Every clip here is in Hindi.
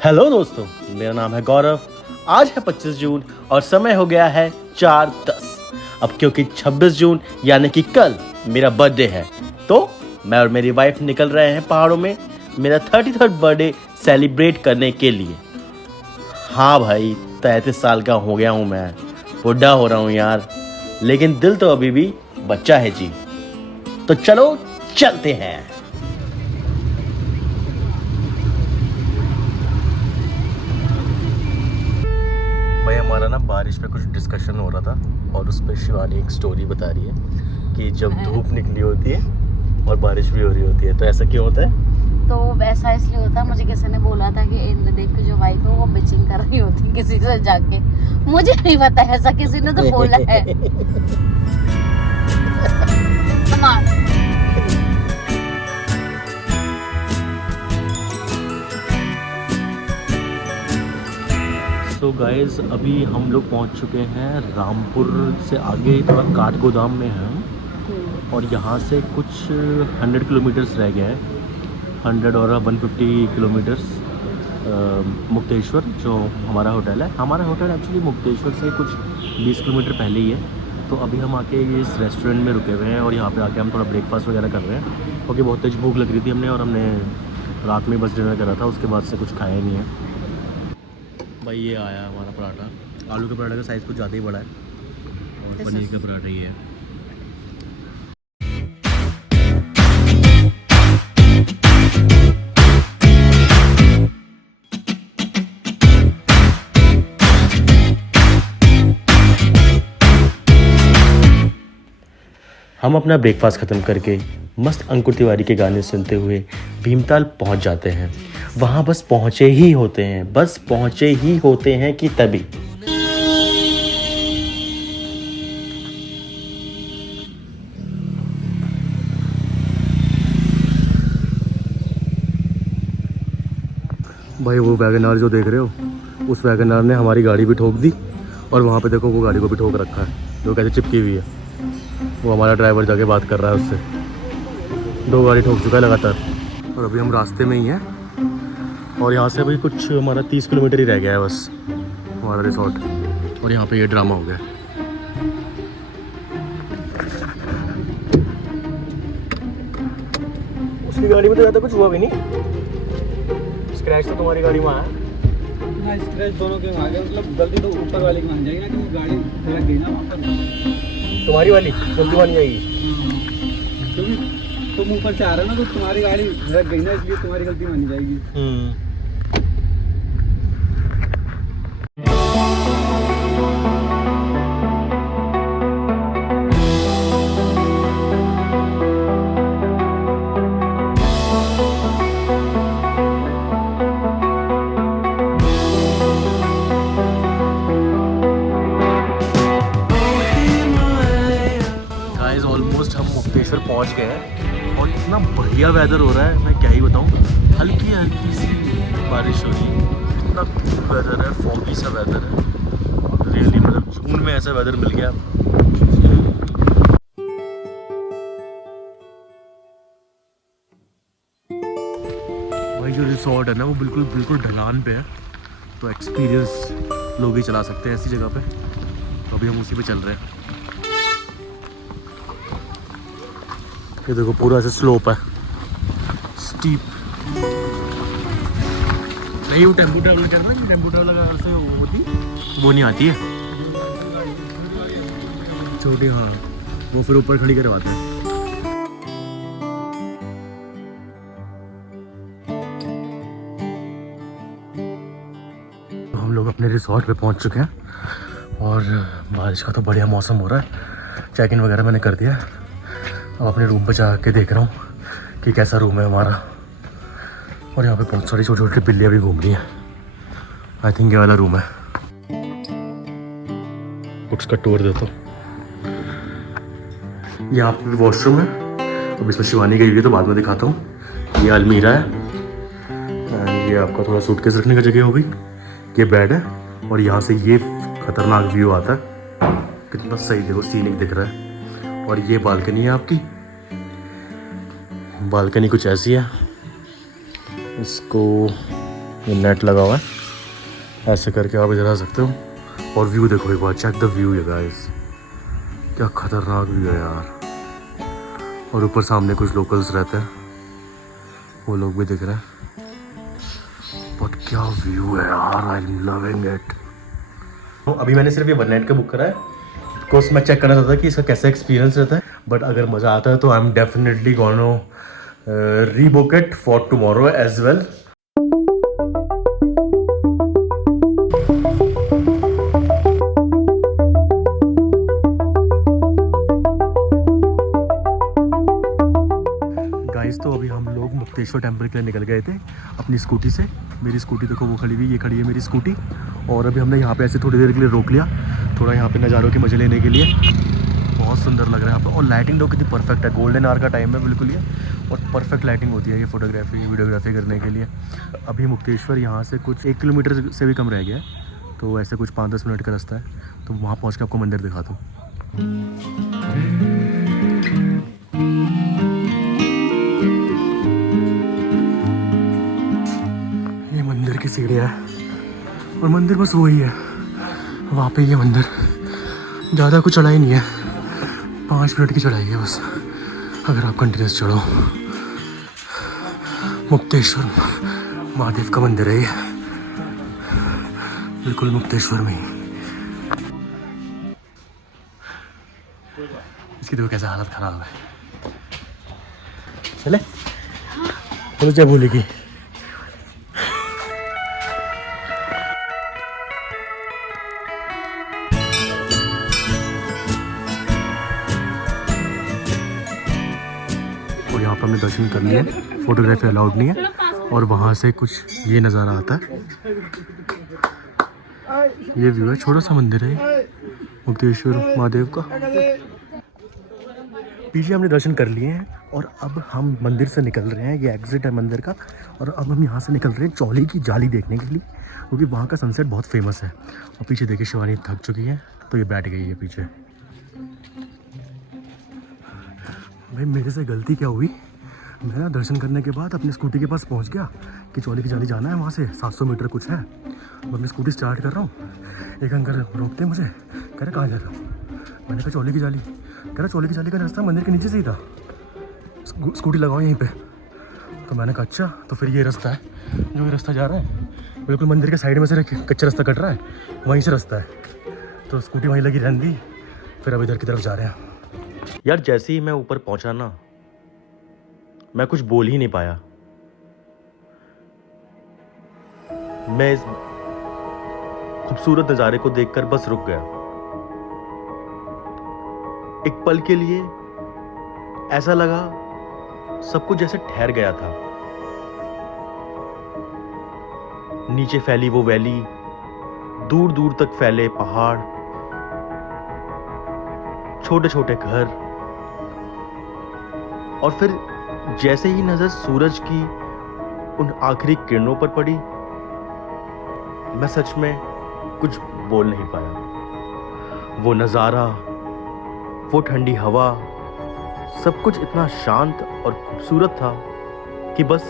हेलो दोस्तों, मेरा नाम है गौरव। आज है 25 जून और समय हो गया है 4:10। अब क्योंकि 26 जून यानी कि कल मेरा बर्थडे है, तो मैं और मेरी वाइफ निकल रहे हैं पहाड़ों में मेरा 33rd बर्थडे सेलिब्रेट करने के लिए। हाँ भाई, 33 साल का हो गया हूँ मैं, बुढ़ा हो रहा हूँ यार, लेकिन दिल तो अभी भी बच्चा है जी। तो चलो चलते हैं। भाई हमारा ना बारिश पे कुछ डिस्कशन हो रहा था और उस पर शिवानी एक स्टोरी बता रही है कि जब धूप निकली होती है और बारिश भी हो रही होती है तो ऐसा क्यों होता है। तो ऐसा इसलिए होता है, मुझे किसी ने बोला था कि इंद्रदेव की जो वाइफ है वो बिचिंग कर रही होती किसी से जाके। मुझे नहीं पता, ऐसा किसी ने तो बोला है। सो गाइस, अभी हम लोग पहुंच चुके हैं रामपुर से आगे थोड़ा काठगोदाम में हैं और यहाँ से कुछ 100 किलोमीटर्स रह गए हैं, 100 और 150 किलोमीटर्स मुक्तेश्वर जो हमारा होटल है। हमारा होटल एक्चुअली मुक्तेश्वर से कुछ 20 किलोमीटर पहले ही है। तो अभी हम आके इस रेस्टोरेंट में रुके हुए हैं और यहाँ पे आके हम थोड़ा ब्रेकफास्ट वगैरह कर रहे हैं क्योंकि बहुत तेज भूख लग रही थी हमने रात में बस डिनर करा था, उसके बाद से कुछ खाया नहीं है। भाई ये आया हमारा पराठा। आलू के पराठे का साइज़ कुछ ज़्यादा ही बड़ा है और पनीर का पराठा ये है। हम अपना ब्रेकफास्ट ख़त्म करके मस्त अंकुर तिवारी के गाने सुनते हुए भीमताल पहुंच जाते हैं। वहाँ बस पहुँचे ही होते हैं कि तभी भाई वो वैगनआर जो देख रहे हो, उस वैगनआर ने हमारी गाड़ी भी ठोक दी और वहाँ पे देखो वो गाड़ी को भी ठोक रखा है जो कैसे चिपकी हुई है। वो हमारा ड्राइवर जाके बात कर रहा है उससे। 2 गाड़ी ठोक चुका है लगातार और अभी हम रास्ते में ही हैं और यहाँ से अभी कुछ हमारा 30 किलोमीटर ही रह गया है बस हमारा रिसोर्ट। और यहाँ पे ये ड्रामा हो गया। उसकी गाड़ी में तो ज़्यादा कुछ हुआ भी नहीं, स्क्रैच तो तुम्हारी गाड़ी में आया। हाँ, स्क्रैच दोनों के आ गए, मतलब गलती तो ऊपर वाले की मान जाएगी ना, क्योंकि गाड़ी लग गई ना वहाँ पर। तुम्हारी वाली गलती मानी जाएगी क्योंकि तुम ऊपर से आ रहे हो ना, तो तुम्हारी गाड़ी लग गई ना, इसलिए तुम्हारी गलती मानी जाएगी। ऑलमोस्ट हम मुक्तेश्वर पहुंच गए हैं और इतना बढ़िया वेदर हो रहा है, मैं क्या ही बताऊं। हल्की हल्की सी बारिश हो रही है, इतना कूल वेदर है, फॉगी सा वेदर है रियली। मतलब जून में ऐसा वेदर मिल गया। भाई जो रिसोर्ट है ना वो बिल्कुल ढलान पे है, तो एक्सपीरियंस लोग ही चला सकते हैं ऐसी जगह पे। तो अभी हम उसी पे चल रहे हैं। ये देखो पूरा ऐसे स्लोप है, स्टीप। नहीं वो टेम्पो ट्रैवलर कहते हैं, टेम्पो ट्रैवलर से वो होती वो नहीं आती है छोटी। हाँ, वो फिर ऊपर खड़ी करवाते हैं। हम लोग अपने रिसोर्ट पे पहुंच चुके हैं और बारिश का तो बढ़िया मौसम हो रहा है। चेक इन वगैरह मैंने कर दिया। अब अपने रूम पे जाके देख रहा हूँ कि कैसा रूम है हमारा। और यहाँ पे बहुत सारी छोटी छोटी बिल्लियाँ भी घूम रही हैं। आई थिंक ये वाला रूम है। बुक्स का टूर देता हूँ। यहाँ पे वॉशरूम है, अब इसमें शिवानी गई हुई है तो बाद में दिखाता हूँ। ये अलमीरा है एंड ये आपका थोड़ा सूटकेस रखने का जगह होगी। ये बेड है और यहाँ से ये खतरनाक व्यू आता है, कितना सही देखो सीनिक दिख रहा है। और ये बालकनी है आपकी। बालकनी कुछ ऐसी है, इसको ये नेट लगा हुआ है, ऐसे करके आप इधर आ सकते हो। और व्यू देखो एक बार, चेक द व्यू है गाइस, क्या खतरनाक व्यू है यार। और ऊपर सामने कुछ लोकल्स रहते हैं, वो लोग भी दिख रहे हैं। बट क्या व्यू है यार, आई एम लविंग इट। तो अभी मैंने सिर्फ ये वन नाइट का बुक करा है बिकॉज मैं चेक करना चाहता था कि इसका कैसा एक्सपीरियंस रहता है। बट अगर मज़ा आता है तो I am definitely gonna rebook it for tomorrow as well. तो अभी हम लोग मुक्तेश्वर टेम्पल के लिए निकल गए थे अपनी स्कूटी से। मेरी स्कूटी देखो वो खड़ी हुई, ये खड़ी है मेरी स्कूटी। और अभी हमने यहाँ पे ऐसे थोड़ी देर के लिए रोक लिया, थोड़ा यहाँ पे नज़ारों के मज़े लेने के लिए। बहुत सुंदर लग रहा है यहाँ पर। और लाइटिंग तो कितनी परफेक्ट है, गोल्डन आवर का टाइम है बिल्कुल ये, और परफेक्ट लाइटिंग होती है ये फोटोग्राफी वीडियोग्राफी करने के लिए। अभी मुक्तेश्वर यहाँ से कुछ 1 किलोमीटर से भी कम रह गया है, तो ऐसे कुछ 5-10 मिनट का रास्ता है। तो वहाँ पहुँच के आपको मंदिर दिखाता हूँ। की सीढ़ियाँ है और मंदिर बस वही है, वहाँ पे ये मंदिर। ज़्यादा कुछ चढ़ाई नहीं है, 5 मिनट की चढ़ाई है बस, अगर आप कंटिन्यूस चढ़ो। मुक्तेश्वर महादेव का मंदिर है ये, बिल्कुल मुक्तेश्वर में ही। इसकी देखो कैसे हालत खराब है। चले चलो, क्या बोलेगी। यहाँ पर हमने दर्शन कर लिए, फोटोग्राफी अलाउड नहीं है। और वहाँ से कुछ ये नज़ारा आता है, ये व्यू है। छोटा सा मंदिर है मुक्तेश्वर महादेव का। पीछे हमने दर्शन कर लिए हैं और अब हम मंदिर से निकल रहे हैं, ये एग्जिट है मंदिर का। और अब हम यहाँ से निकल रहे हैं चौली की जाली देखने के लिए, क्योंकि वहाँ का सनसेट बहुत फेमस है। और पीछे देखिए शिवानी थक चुकी है तो ये बैठ गई है पीछे। भाई मेरे से गलती क्या हुई, मैं ना दर्शन करने के बाद अपनी स्कूटी के पास पहुंच गया कि चौली की जाली जाना है, वहाँ से 700 मीटर कुछ है। अब अपनी स्कूटी स्टार्ट कर रहा हूँ, एक अंकल रोकते मुझे, कह रहे कहाँ जा रहा हूँ। मैंने कहा चौली की जाली। कह रहा चौली की जाली का रास्ता मंदिर के नीचे से ही था, स्कूटी लगाओ यहीं पे। तो मैंने कहा अच्छा। तो फिर ये रास्ता है, जो ये रास्ता जा रहा है बिल्कुल मंदिर के साइड में से कच्चा रास्ता कट रहा है, वहीं से रास्ता है। तो स्कूटी वहीं लगी रहने दी, फिर अब इधर की तरफ जा रहे हैं। यार जैसे ही मैं ऊपर पहुंचा ना, मैं कुछ बोल ही नहीं पाया। मैं इस खूबसूरत नज़ारे को देखकर बस रुक गया। एक पल के लिए ऐसा लगा सब कुछ जैसे ठहर गया था। नीचे फैली वो वैली, दूर दूर तक फैले पहाड़, छोटे छोटे घर, और फिर जैसे ही नजर सूरज की उन आखिरी किरणों पर पड़ी, मैं सच में कुछ बोल नहीं पाया। वो नज़ारा, वो ठंडी हवा, सब कुछ इतना शांत और खूबसूरत था कि बस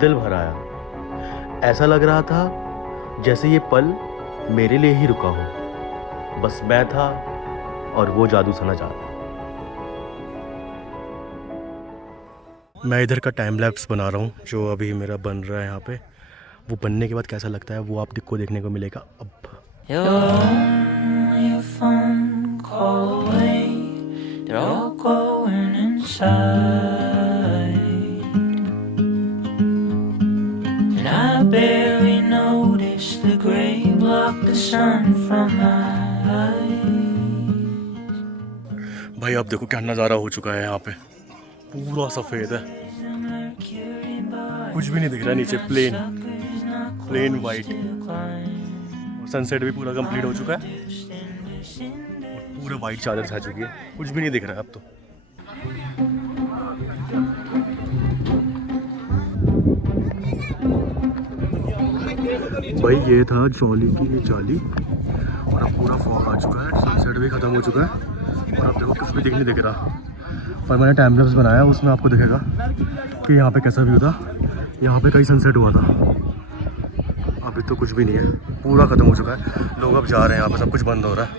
दिल भर आया। ऐसा लग रहा था जैसे ये पल मेरे लिए ही रुका हो, बस मैं था और वो जादू सा नज़ारा। मैं इधर का टाइम लैप्स बना रहा हूँ जो अभी मेरा बन रहा है यहाँ पे। वो बनने के बाद कैसा लगता है वो आपको देखने को मिलेगा अब। भाई आप देखो क्या नज़ारा हो चुका है यहाँ पे, पूरा सफ़ेद है, कुछ भी नहीं दिख रहा है नीचे, प्लेन वाइट। सनसेट भी पूरा कंप्लीट हो चुका है, पूरा वाइट चादर छा चुकी है, कुछ भी नहीं दिख रहा है अब तो। भाई ये था चौली की जाली और अब पूरा फॉग आ चुका है, सनसेट भी ख़त्म हो चुका है और अब देखो कुछ भी नहीं दिख रहा। और मैंने टाइम लैप्स बनाया, उसमें आपको दिखेगा कि यहाँ पे कैसा व्यू था। यहाँ पे कहीं सनसेट हुआ था, अभी तो कुछ भी नहीं है, पूरा ख़त्म हो चुका है। लोग अब जा रहे हैं, यहाँ पे सब कुछ बंद हो रहा है,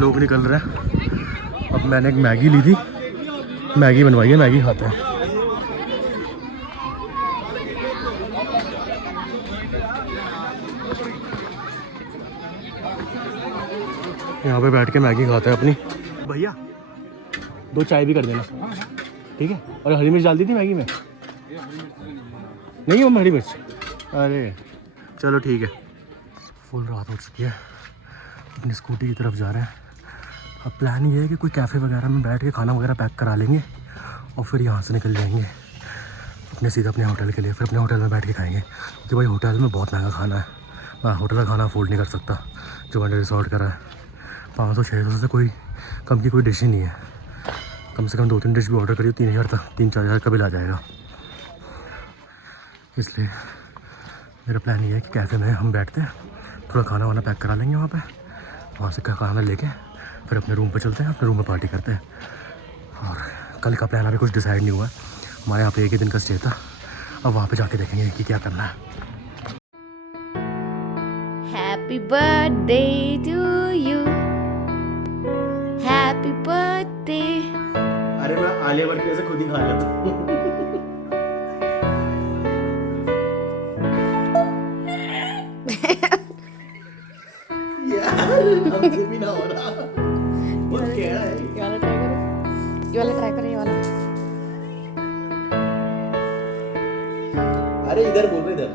लोग निकल रहे हैं। अब मैंने एक मैगी ली थी, मैगी बनवाई है, मैगी खाते हैं। यहाँ पे बैठ के मैगी खाते हैं अपनी। भैया 2 चाय भी कर देना, ठीक है? और हरी मिर्च डाल दी थी मैगी में? नहीं वो हरी मिर्च, अरे चलो ठीक है। फुल रात हो चुकी है, अपनी स्कूटी की तरफ जा रहे हैं। अब प्लान ये है कि कोई कैफ़े वगैरह में बैठ के खाना वगैरह पैक करा लेंगे और फिर यहाँ से निकल जाएंगे अपने सीधे अपने होटल के लिए। फिर अपने होटल में बैठ के खाएंगे, क्योंकि भाई होटल में बहुत महंगा खाना है, मैं होटल का खाना अफोर्ड नहीं कर सकता। जो मैंने रिसोर्ट करा है 500-600 से कोई कम की कोई डिश ही नहीं है। कम से कम 2-3 डिश भी ऑर्डर करिए 3000 तक, 3-4 हज़ार का बिल आ जाएगा। इसलिए मेरा प्लान ये है कि कैफ़े में हम बैठते हैं, थोड़ा खाना वाना पैक करा लेंगे वहाँ से खाना लेके फिर अपने रूम पे चलते हैं, अपने रूम में पार्टी करते हैं। और कल का प्लान अभी कुछ डिसाइड नहीं हुआ है, हमारे यहाँ पे एक ही दिन का स्टे था, अब वहाँ पे जाके देखेंगे कि क्या करना है। Happy birthday to you. Happy birthday. अरे मैं आलिया भट्ट से खुद ही खा लेता हूँ। हमसे भी ना हो रहा। वो क्या है? ये वाला ट्राई करो, ये वाला ट्राई करो, ये वाला। अरे इधर बोल रहे, इधर